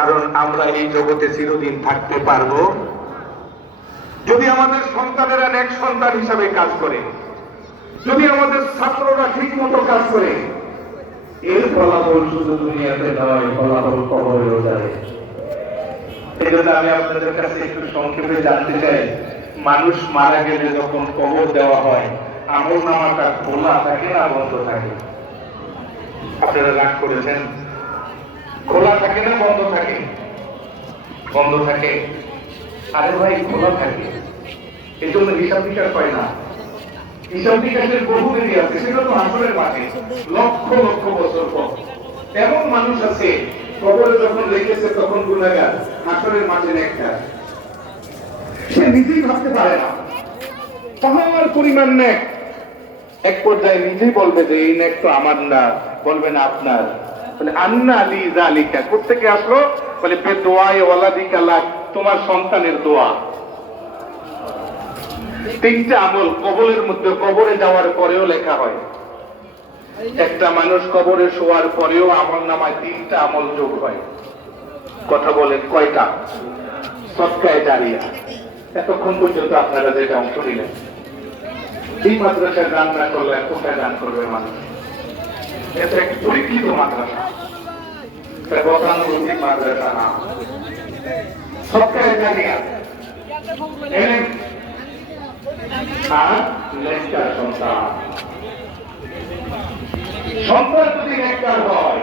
কারণ আমরা এই জগতে চিরদিন থাকতে পারবো যদি আমাদের সন্তানেরা নেক সন্তান হিসাবে কাজ করে, যদি আমাদের ছাত্ররা ঠিক মতো কাজ করে। এর ফলাফল শুধু দুনিয়াতে নয়, ফলাফল কবরেও যাবে। এই জন্য আমি আপনাদের কাছে একটু সংক্ষেপে জানতে চাই, মানুষ মারা গেলে যখন কবর দেওয়া হয় আমলনামাটা খোলা থাকে না বন্ধ থাকে? আপনারা রাগ করেছেন? খোলা থাকে না বন্ধ থাকে? বন্ধ থাকে। আরে ভাই খোলা থাকে, এই জন্য হিসাব নিকাশ হয় না। হিসাব নিকাশের বহু বিধি আছে, সেটা তো হাসরের মাঠে লক্ষ লক্ষ বছর পর। এমন মানুষ আছে কবরে যখন লেগেছে তখন গুনাহগার, হাসরের মাঠে নেককার। সে নিজেই ভাবতে পারে না, পাহাড় পরিমাণ নেক। এক পর্যায়ে নিজেই বলবে যে এই নেক তো আমার না, বলবেন আপনার। বলে আন্না আলী জালিকা, কোত্থেকে আসলো? বলে বেদোয়ায়ে ওয়ালাদিকা লাক, তোমার সন্তানের দোয়া। তিনটা আমল কবরের মধ্যে, কবরে যাওয়ার পরেও লেখা হয়। একটা মানুষ কবরে শোয়ার পরেও আমল নামায় তিনটা আমল যোগ হয়। কথা বলেন কয়টা? সদকায়ে জারিয়া। এতক্ষণ পর্যন্ত আপনারা যেটা অংশ নিলেন, এই মাদ্রাসায় দান না করলে কোথায় দান করবে মানুষ? এটা এক পরীক্ষিত মাদ্রাসা, গতানুগতিক মাদ্রাসা না। সদকায়ে জারিয়া সন্তান যদি নেককার হয়